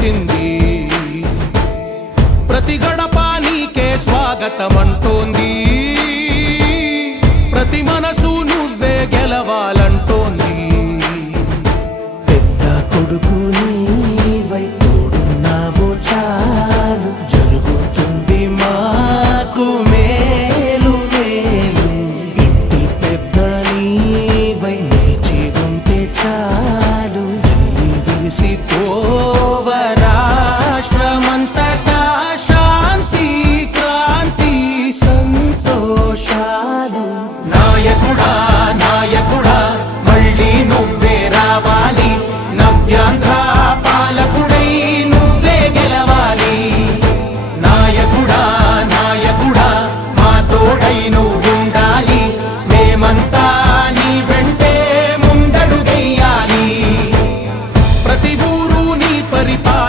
నిన్నే ప్రతి గడప నీకే స్వాగతం.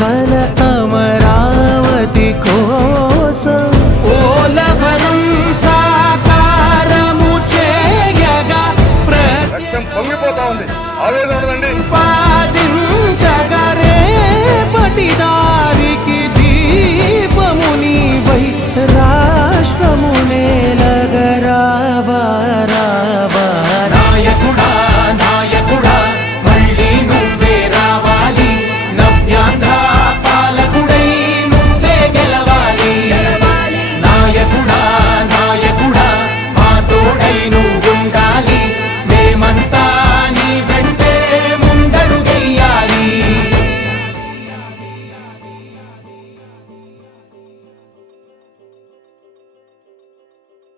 fun.